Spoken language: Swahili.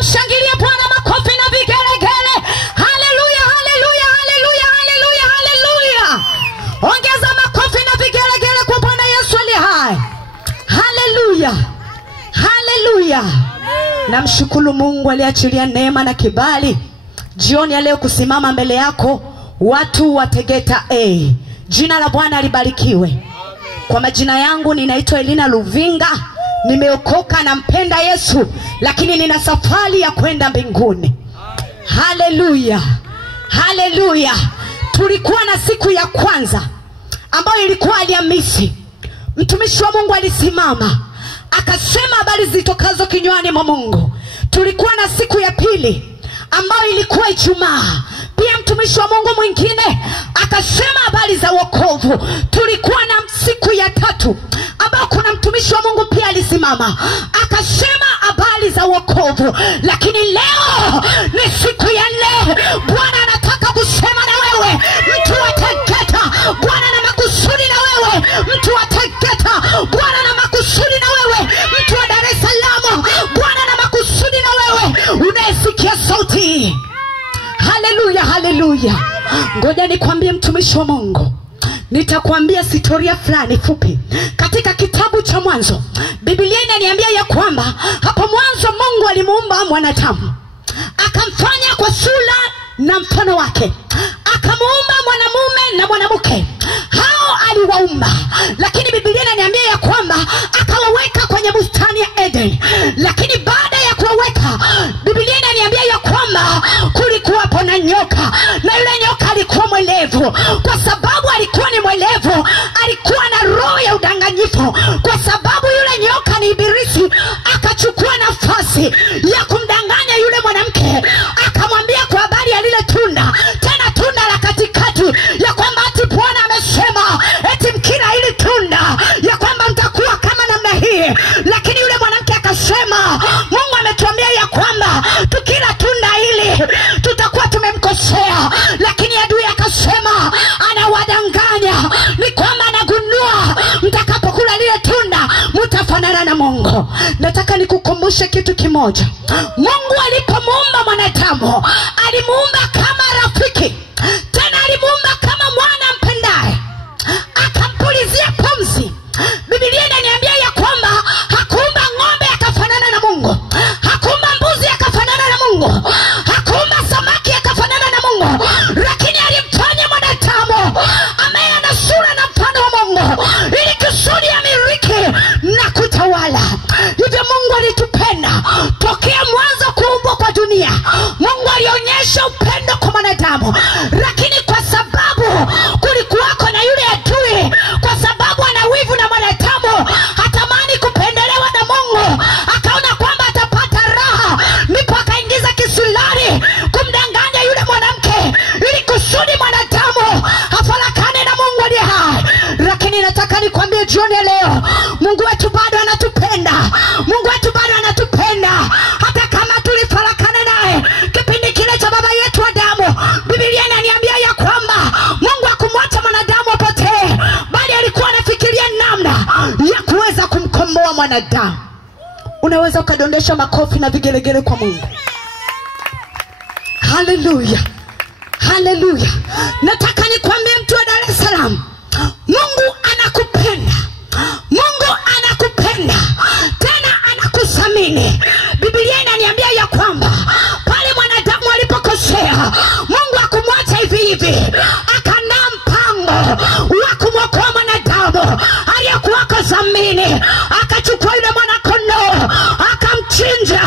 Mshangilie Bwana makofi na vigelegele. Haleluya, haleluya, haleluya, haleluya, haleluya. Ongeza makofi na vigelegele kwa Bwana Yesu aliye hai. Haleluya, haleluya. Namshukuru Mungu aliachilia neema na kibali jioni ya leo kusimama mbele yako watu wa Tegeta A. Jina la Bwana libarikiwe. Kwa majina yangu ninaitwa Elina Luvinga. Nimeokoka na mpenda Yesu, lakini nina safari ya kwenda mbinguni. Haleluya, haleluya. Tulikuwa na siku ya kwanza ambayo ilikuwa Alhamisi. Mtumishi wa Mungu alisimama akasema habari zitokazo kinywani mwa Mungu. Tulikuwa na siku ya pili ambayo ilikuwa Ijumaa. Pia mtumishi wa Mungu mwingine akasema habari za wokovu. Tulikuwa na siku ya tatu ambayo kuna mtumishi wa Mungu pia alisimama akasema habari za wokovu. Lakini leo ni siku ya nne. Bwana anataka kusema na wewe, mtu wa Tegeta. Bwana na makusudi na wewe, mtu wa Tegeta. Bwana na makusudi na wewe, mtu wa Dar es Salaam. Bwana na makusudi na wewe unayesikia sauti. Haleluya, haleluya. Ngoja nikwambie mtumishi wa Mungu, nitakwambia historia fulani fupi. Katika kitabu cha Mwanzo, Biblia inaniambia ya kwamba hapo mwanzo Mungu alimuumba mwanadamu, akamfanya kwa sura na mfano wake, akamuumba mwanamume na mwanamke. Hao aliwaumba, lakini Biblia inaniambia ya kwamba akawaweka kwenye bustani ya Eden. Lakini baada ya kuwaweka, Biblia inaniambia ya kwamba kulikuwa na nyoka, na yule nyoka alikuwa mwelevu. Kwa sababu alikuwa ni mwelevu, alikuwa na roho ya udanganyifu. Kwa sababu yule nyoka ni ibilisi, akachukua nafasi ya kumdanganya yule mwanamke. Akamwambia kwa habari ya lile tunda, tena tunda la katikati, ya kwamba ati Bwana amesema eti mkila hili tunda ya kwamba mtakuwa kama namna hii. Lakini yule mwanamke akasema, Mungu ametuambia ya kwamba tukila tunda hili tutakuwa tumemkosea. Lakini adui akasema anawadanganya, ni kwamba anagundua mtakapokula lile tunda mtafanana na Mungu. Nataka nikukumbushe kitu kimoja. Mungu alipomuumba mwanadamu, alimuumba kama rafiki, tena alimuumba kama mwana mpendaye, akampulizia pumzi. Biblia inaniambia ya kwamba hakuumba ng'ombe akafanana na Mungu, hakuumba mbuzi akafanana na Mungu, hakuumba samaki akafanana na Mungu, lakini alimfanya mwanadamu ambaye ana sura na mfano wa Mungu, ili kusudi amiliki na kutawala. Hivyo Mungu alitupenda tokea mwanzo kuumbwa kwa dunia. Mungu alionyesha upendo kwa mwanadamu, lakini kwa sababu kulikuwako na yule adui, kwa sababu ana wivu na mwanadamu, hatamani kupendelewa na Mungu, akaona kwamba atapata raha, ndipo akaingiza kisulari kumdanganya yule mwanamke, ili kusudi mwanadamu afarakane na Mungu aliye hai. Lakini nataka nikwambie jioni leo, Mungu wetu bado anatupenda. Mungu wetu bado anatupenda hata kama tulifarakana naye kipindi kile cha baba yetu Adamu. Biblia inaniambia ya kwamba Mungu hakumwacha mwanadamu apotee, bali alikuwa anafikiria namna ya kuweza kumkomboa mwanadamu. Unaweza ukadondesha makofi na vigelegele kwa Mungu. Haleluya, haleluya. Nataka nikwambie mtu wa Dar es Salaam, Mungu anakupenda. Mungu anakupenda, tena anakusamini. Biblia inaniambia ya kwamba pale mwanadamu alipokosea, Mungu hakumwacha hivi hivi, akandaa mpango wa kumwokoa mwanadamu aliyekuwa kazamini. Akachukua yule mwana kondoo, akamchinja,